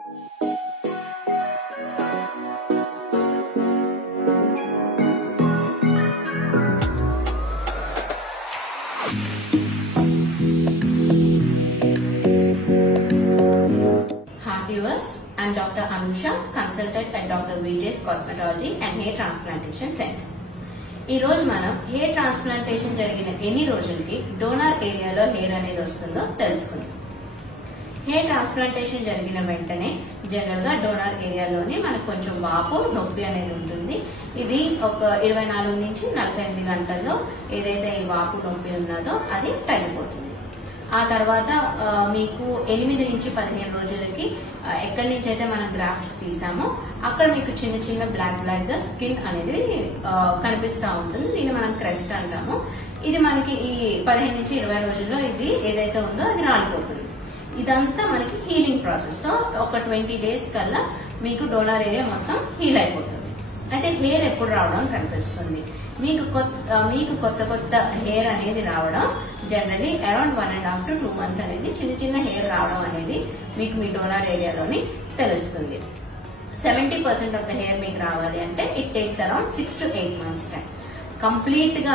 Viewers, I am Dr. Anusha, consultant at Dr. Vijay's Cosmetology and Hair Transplantation Center. ఈ రోజు మనం hair transplantation జరిగిన ఎన్ని రోజులకి డోనర్ ఏరియాలో హెయిర్ అనేది వస్తుందో తెలుసుకుందాం. హెయిర్ ట్రాన్స్ప్లాంటేషన్ జరిగిన వెంటనే జనరల్ గా డోనర్ ఏరియాలోని మనకు కొంచెం వాపు నొప్పి అనేది ఉంటుంది. ఇది ఒక 24 నుంచి 48 గంటల్లో ఏదైతే ఈ వాపు నొప్పి ఉన్నదో అది తగ్గిపోతుంది. ఆ తర్వాత మీకు 8 నుంచి 15 రోజులకి ఎక్కడి నుంచి అయితే మనం గ్రాఫ్ట్స్ తీసామో అక్కడ మీకు చిన్న చిన్న బ్లాక్ గా స్కిన్ అనేది కనిపిస్తూ ఉంటుంది. దీన్ని మనం క్రెస్ట్ అంటాము. ఇది మనకి ఈ 15 నుంచి 20 రోజుల్లో ఇది ఏదైతే ఉందో అది రాలిపోతుంది. ఇదంతా మనకి హీలింగ్ ప్రాసెస్. సో ఒక 20 డేస్ కల్లా మీకు డోనర్ ఏరియా మొత్తం హీల్ అయిపోతుంది. అయితే హెయిర్ ఎప్పుడు రావడం కనిపిస్తుంది? మీకు కొత్త హెయిర్ అనేది రావడం జనరలీ అరౌండ్ 1.5 to 2 months అనేది చిన్న చిన్న హెయిర్ రావడం అనేది మీకు మీ డోనర్ ఏరియాలోని తెలుస్తుంది. 70% ఆఫ్ ద హెయిర్ మీకు రావాలి అంటే it takes around 6 to 8 months time. Complete గా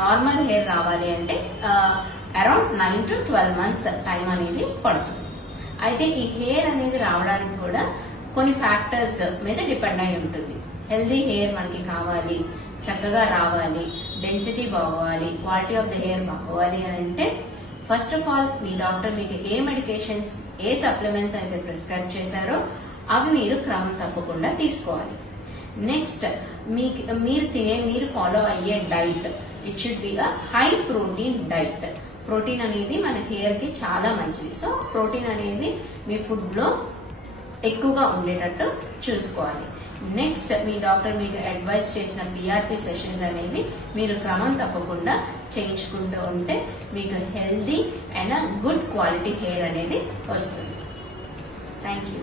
నార్మల్ హెయిర్ రావాలి అంటే అరౌండ్ 9 to 12 months టైం అనేది పడుతుంది. అయితే ఈ హెయిర్ అనేది రావడానికి కూడా కొన్ని ఫ్యాక్టర్స్ మీద డిపెండ్ అయి ఉంటుంది. హెల్దీ హెయిర్ మనకి కావాలి, చక్కగా రావాలి, డెన్సిటీ బాగోవాలి, క్వాలిటీ ఆఫ్ ద హెయిర్ బాగోవాలి అని అంటే ఫస్ట్ ఆఫ్ ఆల్ మీ డాక్టర్ మీకు ఏ మెడికేషన్స్, ఏ సప్లిమెంట్స్ అయితే ప్రిస్క్రైబ్ చేశారో అవి మీరు క్రమం తప్పకుండా తీసుకోవాలి. నెక్స్ట్ మీరు ఫాలో అయ్యే diet, it should be a high protein diet. Protein అనేది మన హెయిర్ కి చాలా మంచిది. సో ప్రోటీన్ అనేది మీ ఫుడ్ లో ఎక్కువగా ఉండేటట్టు చూసుకోవాలి. నెక్స్ట్ మీ డాక్టర్ మీకు అడ్వైస్ చేసిన PRP సెషన్స్ అనేవి మీరు క్రమం తప్పకుండా చేయించుకుంటూ ఉంటే మీకు healthy and good quality hair అనేది వస్తుంది. Thank you.